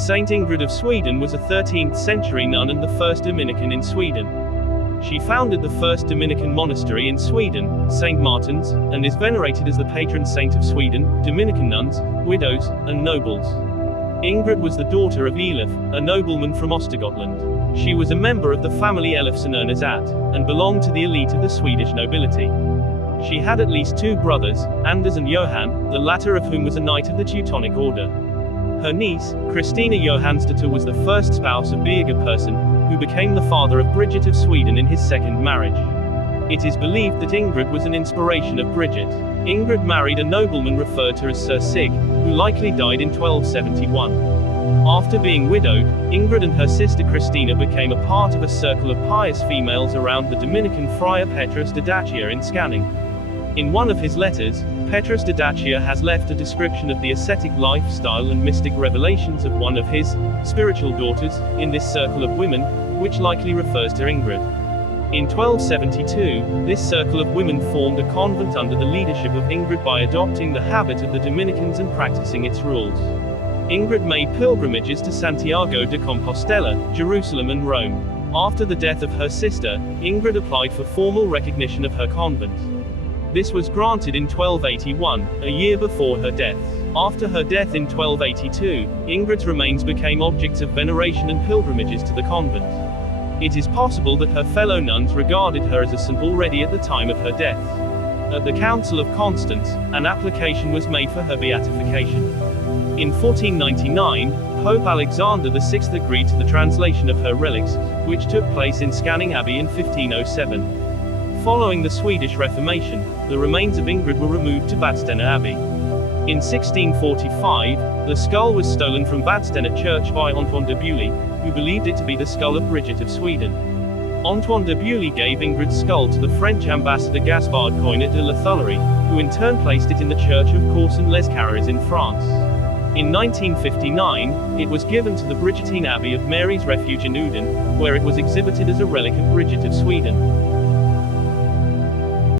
Saint Ingrid of Sweden was a 13th century nun and the first Dominican in Sweden. She founded the first Dominican monastery in Sweden, St. Martin's, and is venerated as the patron saint of Sweden, Dominican nuns, widows, and nobles. Ingrid was the daughter of Elif, a nobleman from Östergötland. She was a member of the family Elfsenörnesat, and belonged to the elite of the Swedish nobility. She had at least two brothers, Anders and Johan, the latter of whom was a knight of the Teutonic Order. Her niece, Kristina Johansdotter, was the first spouse of Birger Persson, who became the father of Bridget of Sweden in his second marriage. It is believed that Ingrid was an inspiration of Bridget. Ingrid married a nobleman referred to as Sir Sig, who likely died in 1271. After being widowed, Ingrid and her sister Kristina became a part of a circle of pious females around the Dominican friar Petrus de Dacia in Skänninge. In one of his letters, Petrus de Dacia has left a description of the ascetic lifestyle and mystic revelations of one of his spiritual daughters in this circle of women, which likely refers to Ingrid. In 1272, this circle of women formed a convent under the leadership of Ingrid by adopting the habit of the Dominicans and practicing its rules. Ingrid made pilgrimages to Santiago de Compostela, Jerusalem and Rome. After the death of her sister, Ingrid applied for formal recognition of her convent. This was granted in 1281, a year before her death. After her death in 1282, Ingrid's remains became objects of veneration and pilgrimages to the convent. It is possible that her fellow nuns regarded her as a saint already at the time of her death. At the Council of Constance, an application was made for her beatification. In 1499, Pope Alexander VI agreed to the translation of her relics, which took place in Skänninge Abbey in 1507. Following the Swedish Reformation, the remains of Ingrid were removed to Vadstena Abbey. In 1645, the skull was stolen from Vadstena Church by Antoine de Bewley, who believed it to be the skull of Bridget of Sweden. Antoine de Bewley gave Ingrid's skull to the French ambassador Gaspard Coinet de la Thuillerie, who in turn placed it in the church of Courson-les Carrés in France. In 1959, it was given to the Brigittine Abbey of Mary's Refuge in Uden, where it was exhibited as a relic of Bridget of Sweden.